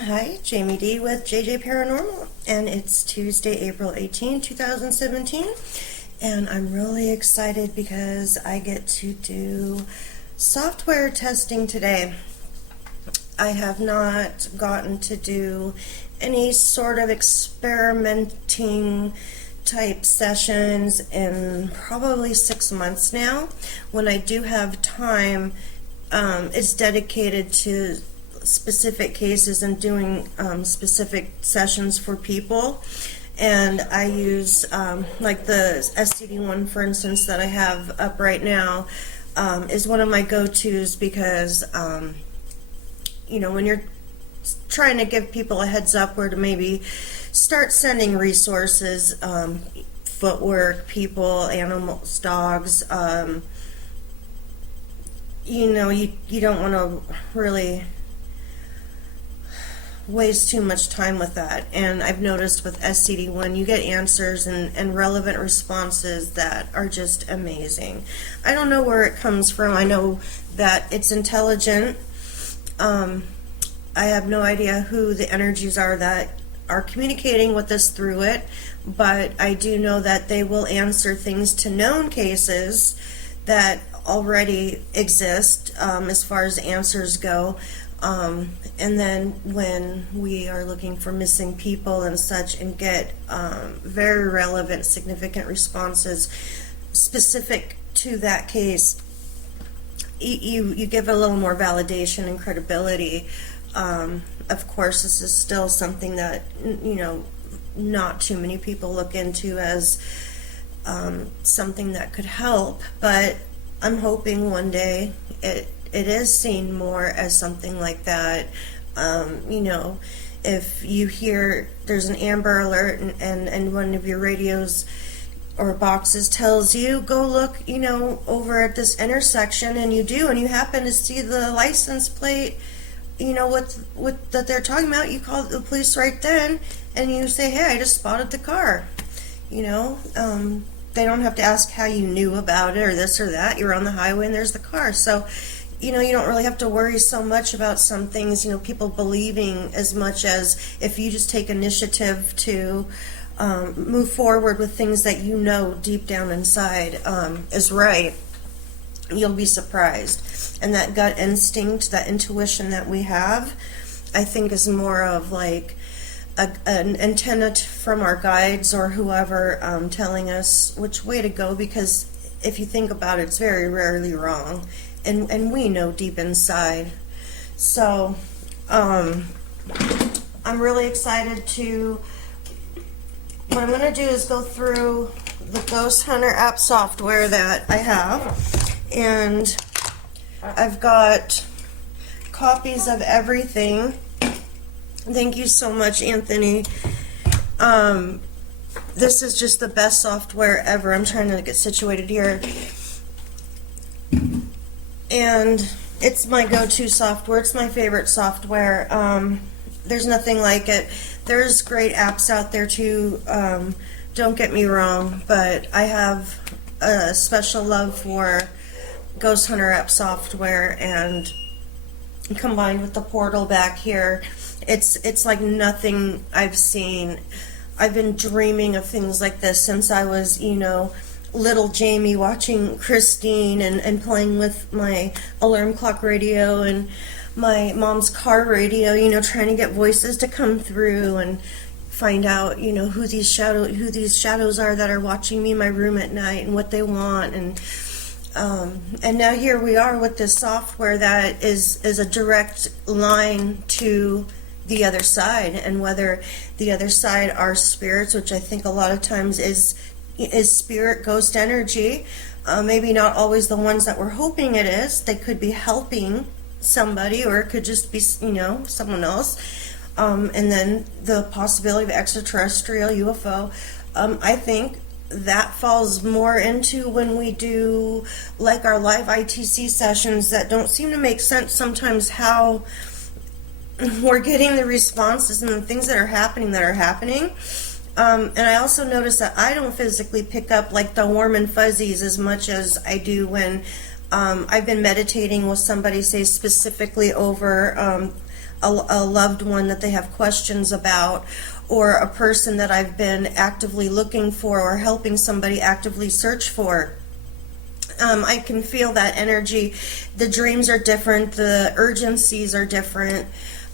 Hi, Jamie D with JJ Paranormal, and it's Tuesday, April 18, 2017, and I'm really excited because I get to do software testing today. I have not gotten to do any sort of experimenting type sessions in probably 6 months now. When I do have time, it's dedicated to specific cases and doing specific sessions for people. And I use like the SCD1, for instance, that I have up right now, is one of my go-tos because you know, when you're trying to give people a heads up where to maybe start sending resources, footwork, people, animals, dogs, you know, you don't want to really waste too much time with that. And I've noticed with SCD1 you get answers and relevant responses that are just amazing. I don't know where it comes from. I know that it's intelligent. I have no idea who the energies are that are communicating with us through it, but I do know that they will answer things to known cases that already exist, as far as answers go. And then when we are looking for missing people and such and get very relevant, significant responses specific to that case, you give a little more validation and credibility. Of course, this is still something that, you know, not too many people look into as something that could help, but I'm hoping one day it is seen more as something like that. You know, if you hear there's an Amber Alert and one of your radios or boxes tells you, go look, you know, over at this intersection, and you do, and you happen to see the license plate, you know, what that they're talking about, you call the police right then, and you say, hey, I just spotted the car. You know, they don't have to ask how you knew about it or this or that. You're on the highway and there's the car. So, you know, you don't really have to worry so much about some things, you know, people believing, as much as if you just take initiative to move forward with things that you know deep down inside is right, you'll be surprised. And that gut instinct, that intuition that we have, I think is more of like an antenna from our guides or whoever telling us which way to go, because if you think about it, it's very rarely wrong. And we know deep inside. So I'm really excited to, what I'm going to do is go through the Ghost Hunter app software that I have, and I've got copies of everything. Thank you so much, Anthony. This is just the best software ever. I'm trying to get situated here. And it's my go-to software. It's my favorite software. There's nothing like it. There's great apps out there too, don't get me wrong, but I have a special love for Ghost Hunter app software, and combined with the portal back here, it's like nothing I've seen. I've been dreaming of things like this since I was, you know, little Jamie, watching Christine and playing with my alarm clock radio and my mom's car radio, you know, trying to get voices to come through and find out, you know, who these shadows are that are watching me in my room at night and what they want. And now here we are with this software that is a direct line to the other side, and whether the other side are spirits, which I think a lot of times is spirit, ghost energy, maybe not always the ones that we're hoping it is. They could be helping somebody, or it could just be, you know, someone else. And then the possibility of extraterrestrial, UFO. I think that falls more into when we do like our live ITC sessions that don't seem to make sense sometimes, how we're getting the responses and the things that are happening. And I also notice that I don't physically pick up like the warm and fuzzies as much as I do when I've been meditating with somebody, say specifically over a loved one that they have questions about, or a person that I've been actively looking for or helping somebody actively search for. I can feel that energy. The dreams are different. The urgencies are different.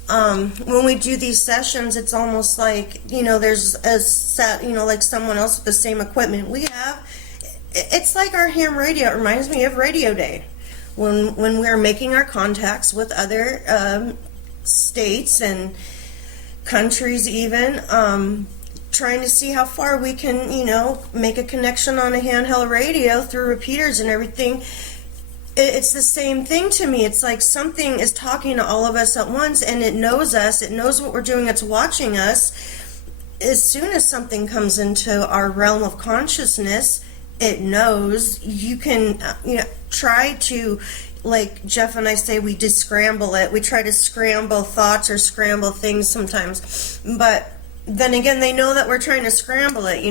When we do these sessions, it's almost like, there's a set, like someone else with the same equipment we have. It's like our ham radio. It reminds me of radio day. When we're making our contacts with other states and countries even, trying to see how far we can, make a connection on a handheld radio through repeaters and everything. It's the same thing to me. It's like something is talking to all of us at once, and it knows us. It knows what we're doing. It's watching us. As soon as something comes into our realm of consciousness, it knows. You can, try to, like Jeff and I say, we scramble it. We try to scramble thoughts or scramble things sometimes, but then again, they know that we're trying to scramble it,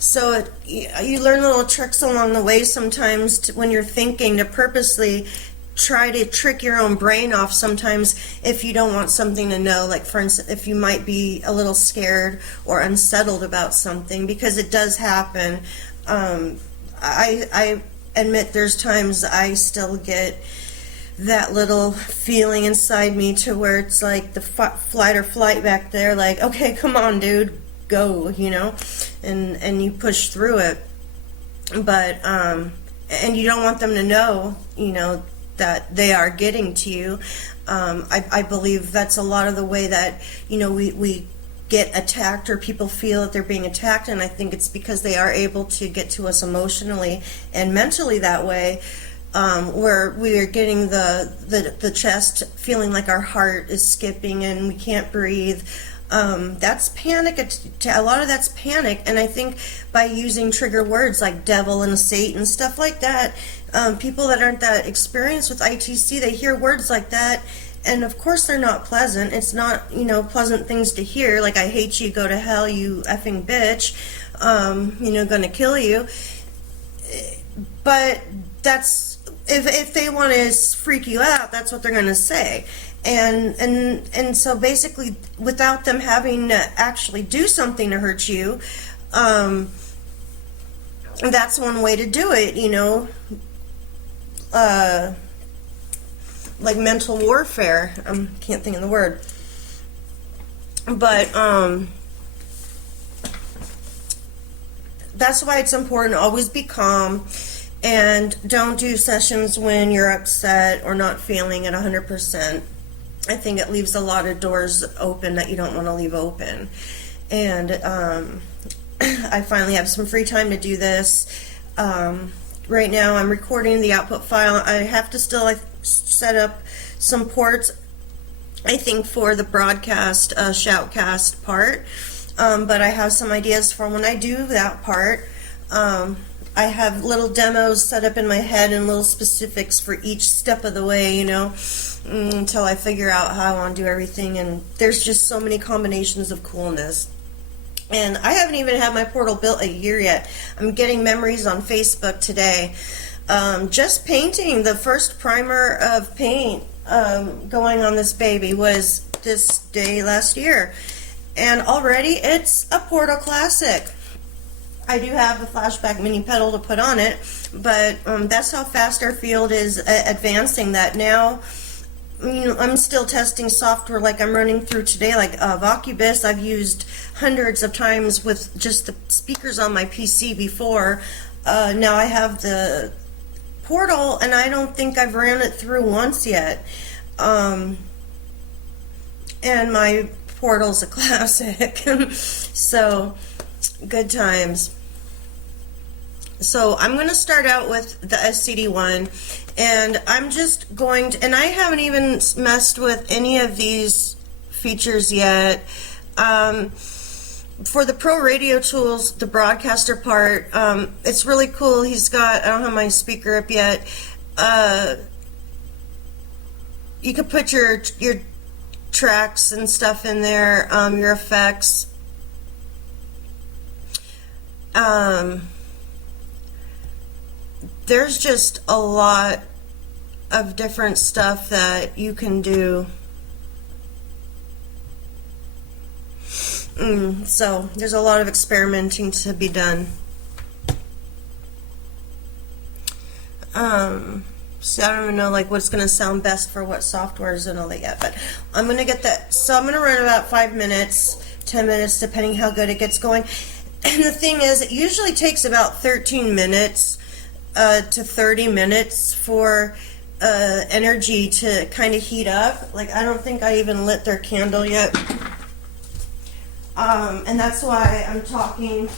So you learn little tricks along the way sometimes when you're thinking, to purposely try to trick your own brain off sometimes if you don't want something to know. Like, for instance, if you might be a little scared or unsettled about something, because it does happen. I admit there's times I still get that little feeling inside me to where it's like the flight or flight back there, like, okay, come on, dude, go, and you push through it. But and you don't want them to know, that they are getting to you. I believe that's a lot of the way that, we get attacked, or people feel that they're being attacked, and I think it's because they are able to get to us emotionally and mentally that way. Where we are getting the chest feeling like our heart is skipping and we can't breathe. That's panic. A lot of that's panic, and I think by using trigger words like devil and Satan, stuff like that, people that aren't that experienced with ITC, they hear words like that, and of course they're not pleasant. It's not, pleasant things to hear, like, I hate you, go to hell, you effing bitch, gonna kill you. But that's, if they want to freak you out, that's what they're going to say. And so basically, without them having to actually do something to hurt you, that's one way to do it, like mental warfare. Can't think of the word. But that's why it's important to always be calm. And don't do sessions when you're upset or not feeling at 100%. I think it leaves a lot of doors open that you don't want to leave open. And I finally have some free time to do this. Right now I'm recording the output file. I have to still set up some ports, I think, for the broadcast, shoutcast part. But I have some ideas for when I do that part. I have little demos set up in my head and little specifics for each step of the way, until I figure out how I want to do everything. And there's just so many combinations of coolness. And I haven't even had my portal built a year yet. I'm getting memories on Facebook today. Just painting, the first primer of paint going on this baby was this day last year. And already it's a portal classic. I do have the flashback mini pedal to put on it, but that's how fast our field is advancing. That now, I'm still testing software like I'm running through today, like Vocibus. I've used hundreds of times with just the speakers on my PC before. Now I have the portal, and I don't think I've ran it through once yet. And my portal's a classic. So, good times. So I'm going to start out with the SCD1, and I'm just going to, and I haven't even messed with any of these features yet. For the Pro Radio Tools, the broadcaster part, it's really cool. He's got, I don't have my speaker up yet, you can put your tracks and stuff in there, your effects. There's just a lot of different stuff that you can do So there's a lot of experimenting to be done. So I don't even know like what's going to sound best for what softwares and all that yet, but I'm going to get that. So I'm going to run about 5 minutes, 10 minutes, depending how good it gets going. And the thing is, it usually takes about 13 minutes to 30 minutes for energy to kind of heat up. Like, I don't think I even lit their candle yet. And that's why I'm talking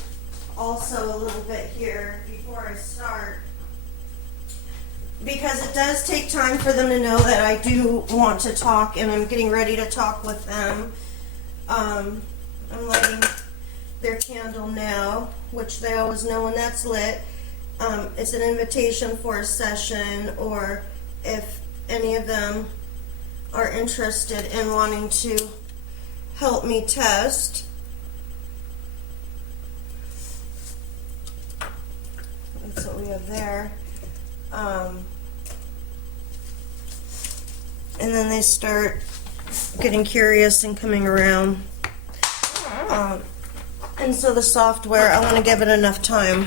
also a little bit here before I start. Because it does take time for them to know that I do want to talk, and I'm getting ready to talk with them. I'm lighting their candle now, which they always know when that's lit. It's an invitation for a session, or if any of them are interested in wanting to help me test. That's what we have there. And then they start getting curious and coming around. And so the software, I want to give it enough time.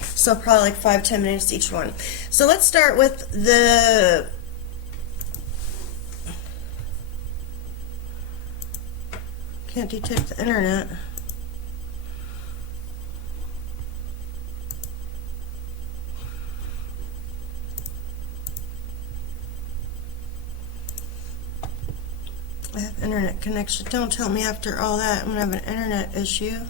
So probably like 5-10 minutes each one. So let's start with the can't detect the internet. I have internet connection. Don't tell me after all that I'm gonna have an internet issue.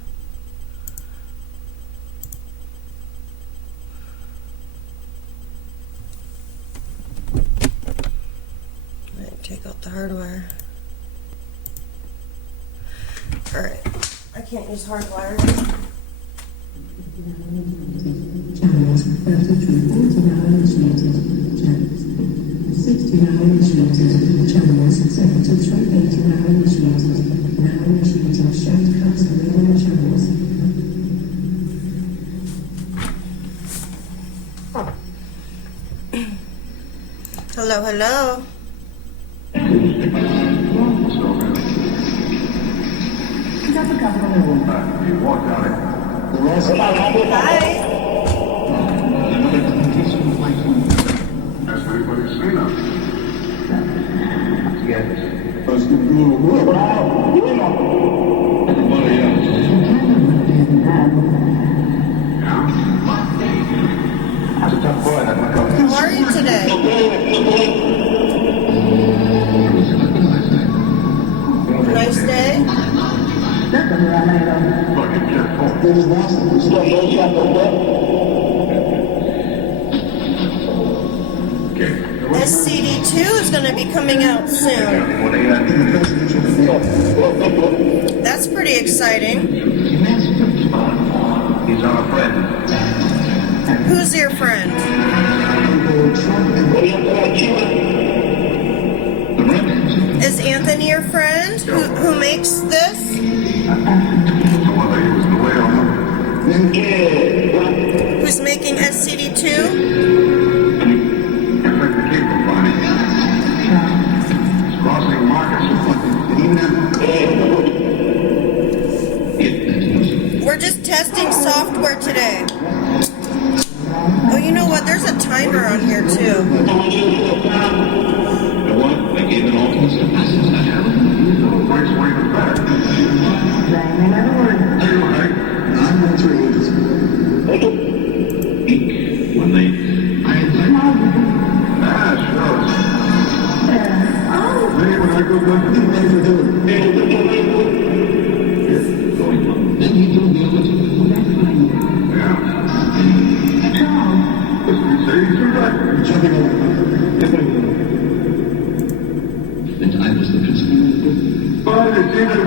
Take out the hardwire. Alright, I can't use hardwire. Channels 33 now initiated. Channels 60 now initiated. Channels 73 80 now initiated. Now initiating shout cancelling all channels. Hello, hello. Hi. Has anybody seen us? Yes. Everybody else. Yeah? It's a tough boy, that's my cousin. How are you today? Nice day? Fucking careful. Okay. SCD2 is going to be coming out soon. That's pretty exciting. He's our friend. Who's your friend? Is Anthony your friend? Who makes this? The one that was in the way on them. Who's making SCD2? Can't make the cable fine. It's crossing markets. We're just testing software today. Oh, you know what? There's a timer on here too. The one that gave an alternate capacity. Where's way the back? Right. When they... Sure. Maybe when I go back to Going on. Then he told me what to do. yeah. Say he's right. Jumping over. And I was the principal. But it's either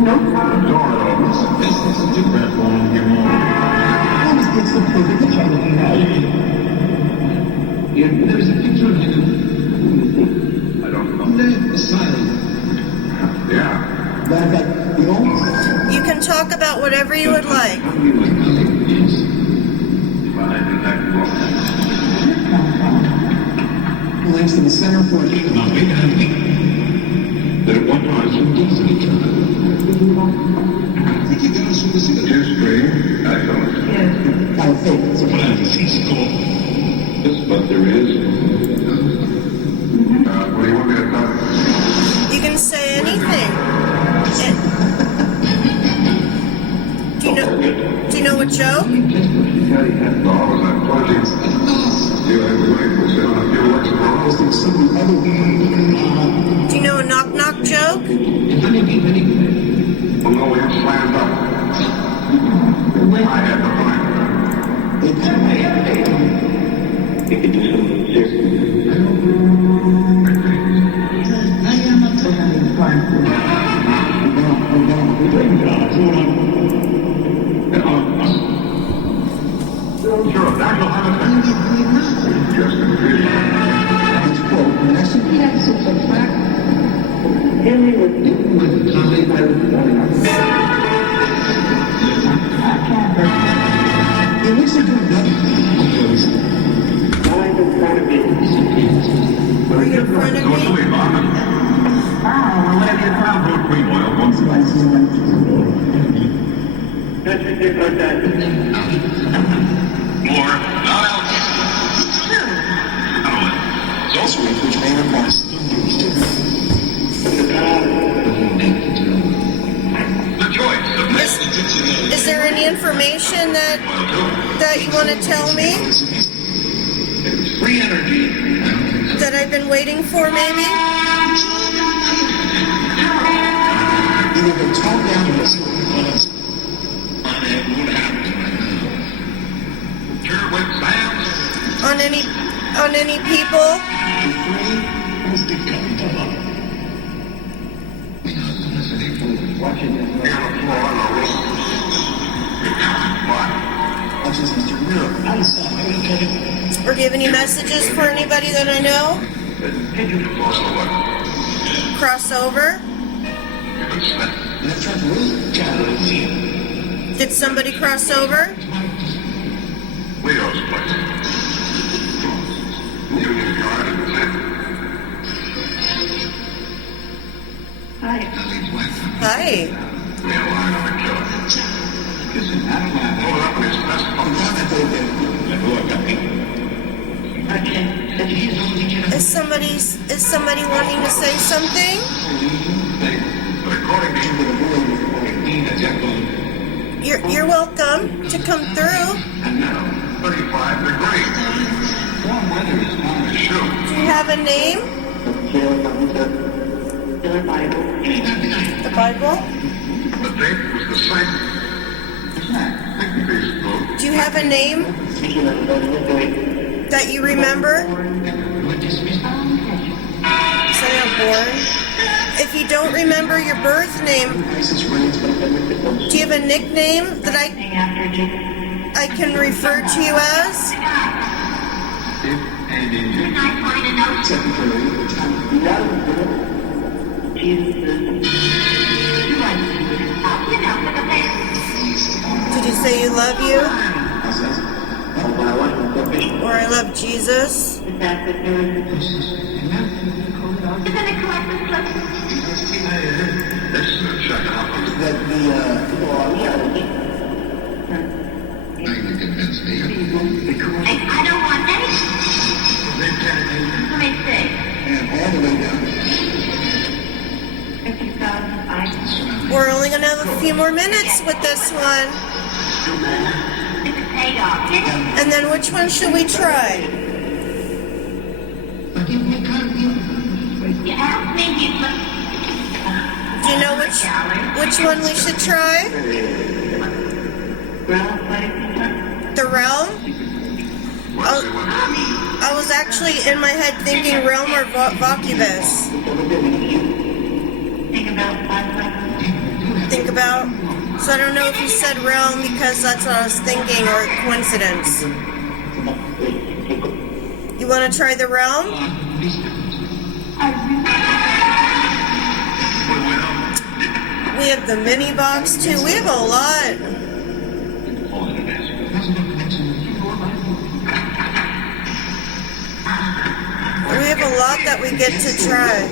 This is a different one here more. Always gets the perfect picture of looking at it. Yeah, there's a picture of him. I don't know. No, silent. Yeah. Matter of fact, the only You can talk about whatever you would like. How do you like how it is? Behind the neck wall. links to the center for it. Now, wait a minute. That at one time, some decent each other. I think you guys from the city. Two-string, excellent. Kind of fake. So What else is he score? This, but there is. What do you want me to talk? You can say anything. Do you know a joke? Dollars and pledges. You have the right to sit on a few works of almost in some other Do you know a knock-knock joke? Well, no, we have slammed up. I had the point. You could do something Sure, that will have a just a fish. Let's quote, the next thing it looks like you're done. Are you in front of me? Which may require Is there any information that you want to tell me free energy. that I've been waiting for, maybe? either they tone down or this. On any people? Or do you have any messages for anybody that I know? Crossover? Did somebody cross over? Leo's place. Union Guard and Hi. we aligned on the killer. Pulled up in his best Is somebody wanting to say something? But according to You're welcome to come through. and now, 35 degrees. Warm weather is on the shoot. Do you have a name? The Bible? The date was the same. Facebook. Do you have a name that you remember? Say I'm born. If you don't remember your birth name, do you have a nickname that I can refer to you as? Did you say you love you? Or I love Jesus? This is a check out. You convinced me. I don't want any. Let me see. And all the way down. 50,000. We're only going to have a few more minutes with this one. It's a paid off. And then which one should we try? You asked me if you look. Do you know which one we should try? The realm? I was actually in my head thinking realm or Think Vocibus. about 5 seconds. about. So I don't know if you said realm because that's what I was thinking, or coincidence. You want to try the realm? We have the mini box too. We have a lot. We have a lot that we get to try.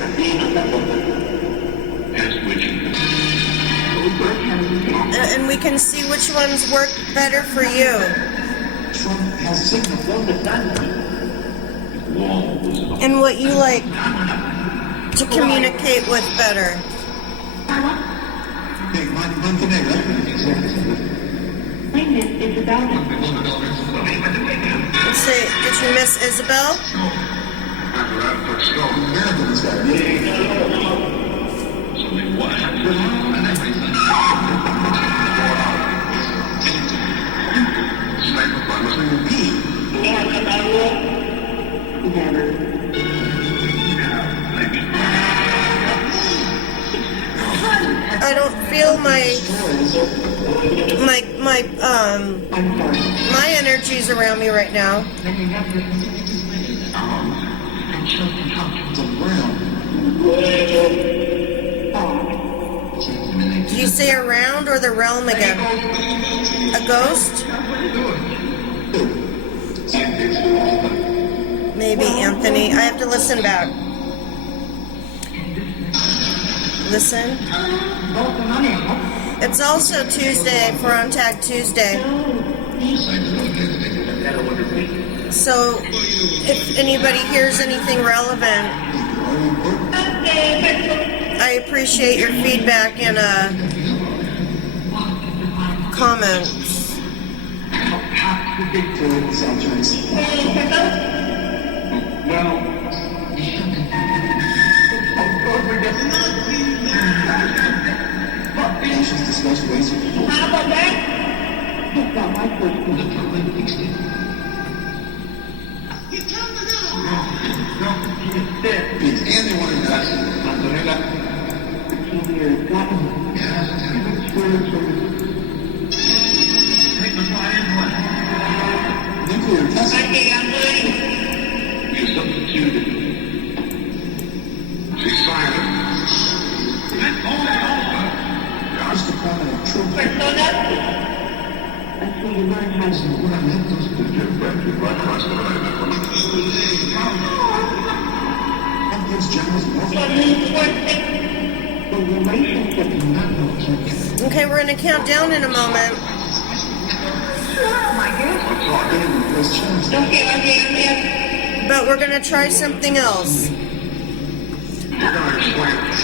And we can see which ones work better for you. Trump has signaled And what you like to communicate with better. Hey, Montenegro. It's about Let's see, did you miss Isabel? After that, let's go. Americans got Sniper promising. I don't feel my energies around me right now. Did you say around or the realm again? A ghost? Maybe, Anthony. I have to listen back. Listen. It's also Tuesday, Frontag Tuesday. So, if anybody hears anything relevant, I appreciate your feedback and comments. Nations discuss ways of and they want to nuclear testing. You substituted. She signed it. Just a prominent troop. That's where you learn how to Conference generals the relationship. Okay, we're going to count down in a moment. But we're going to try something else.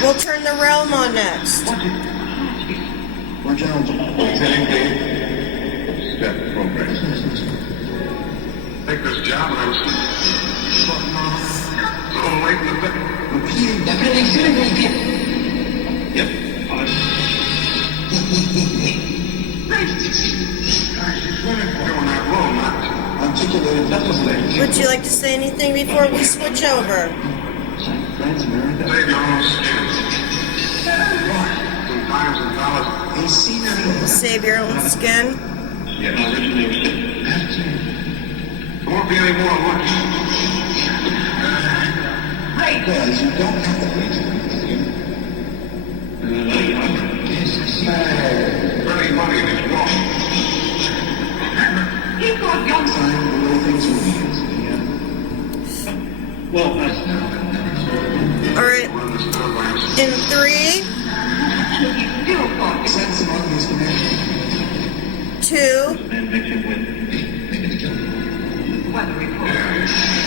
We'll turn the realm on next. We're general. Step progress. Take this job and I was so late in the day. Repeating Yep. Doing that wrong, not articulated deficit. Would you like to say anything before we switch over? Save your own skin. Times and dollars. A senior Save your own skin. Yeah, there won't be any more lunch. says you don't have to wait. Pretty money in his wallet. Keep on going. Time the little things will be. Well, All right. In 3, Send some obvious command. 2, and mix it with Weather report.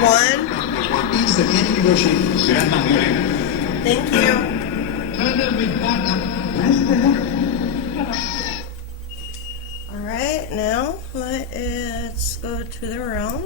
1. Means that any negotiations. Thank you. All right, now let's go to the realm.